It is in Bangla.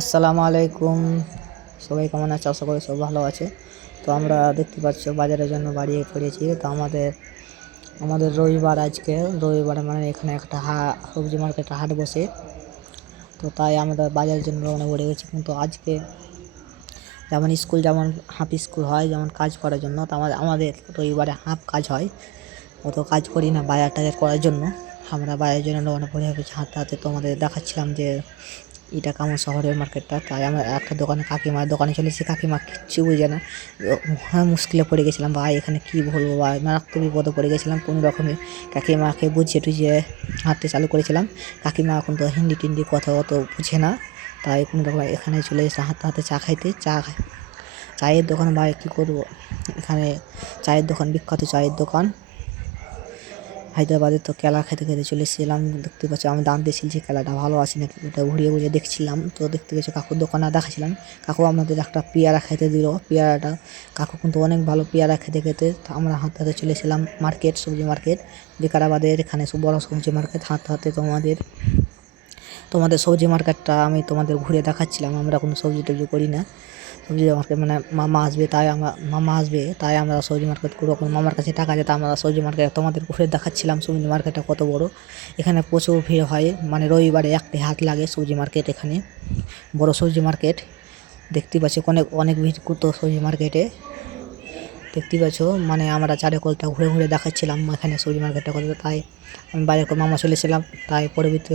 আসসালামু আলাইকুম। সবাই কেমন আছে? আশা করি সব ভালো আছে। তো আমরা দেখতে পাচ্ছ বাজারের জন্য বাড়িয়ে পড়েছি। তো আমাদের রবিবার, আজকে রবিবারে মানে এখানে একটা সবজি মার্কেটে হাট বসে। তো তাই আমরা বাজারের জন্য রওনা পড়ে গেছি। কিন্তু আজকে যেমন হাফ স্কুল হয়, যেমন কাজ করার জন্য, তো আমাদের রবিবারে হাফ কাজ হয়। অত কাজ করি না বাজার টাজার করার জন্য। আমরা বাজারের জন্য রওনা পড়ে গেছি হাঁটতে হাঁটতে। তোমাদের দেখাচ্ছিলাম যে এটা কেমন শহরের মার্কেটটা। তাই আমরা একটা কাকিমার দোকানে চলেছি। কাকিমা কিচ্ছু বুঝে না, মুশকিলে পড়ে গেছিলাম। ভাই এখানে কী বলবো, ভাই মারাত্মক বিপদে পড়ে গেছিলাম। কোনো রকমে কাকিমাকে বুঝিয়ে টুঝিয়ে হাঁটতে চালু করেছিলাম। কাকিমা এখন তো হিন্দি টিন্দি কথা অত বুঝে না, তাই কোনো রকম এখানে চলে এসে হাঁটতে হাঁটতে চায়ের দোকান। ভাই কী করবো, এখানে চায়ের দোকান, বিখ্যাত চায়ের দোকান হায়দ্রাবাদে। তো কেলা খেতে খেতে চলে এসেছিলাম। দেখতে পাচ্ছি আমি দাম দিয়েছি, কেলাটা ভালো আছে নাকি ওটা ঘুরিয়ে দেখছিলাম। তো দেখতে পাচ্ছি কাকুর দোকানে দেখাচ্ছিলাম। কাকু আমাদের একটা পেয়ারা খেতে দিল। পেয়ারাটা কাকু কিন্তু অনেক ভালো পেয়ারা খেতে খেতে আমরা হাঁটতে হাঁটতে চলে এসেছিলাম মার্কেট, সবজি মার্কেট বিকারাবাদের। এখানে বড় সবজি মার্কেট। হাঁটতে হাঁটতে তোমাদের সবজি মার্কেটটা আমি তোমাদের ঘুরে দেখাচ্ছিলাম। আমরা কোনো সবজি টবজি করি না, সবজি মার্কেট মানে মামা আসবে তাই আমরা সবজি মার্কেট করবো। মামার কাছে টাকা যেতে আমরা সবজি মার্কেট তোমাদের ঘুরে দেখাচ্ছিলাম সবজি মার্কেটটা কত বড়। এখানে প্রচুর ভিড় হয়, মানে রবিবারে একটি হাট লাগে সবজি মার্কেট। এখানে বড় সবজি মার্কেট দেখতে পাচ্ছি, অনেক ভিড় করতো সবজি মার্কেটে। দেখতে পাচ্ছ মানে আমরা চারিকোলটা ঘুরে ঘুরে দেখাচ্ছিলাম এখানে সবজি মার্কেটটা কত। তাই আমি বাইরে মামা চলেছিলাম, তাই পরবর্তী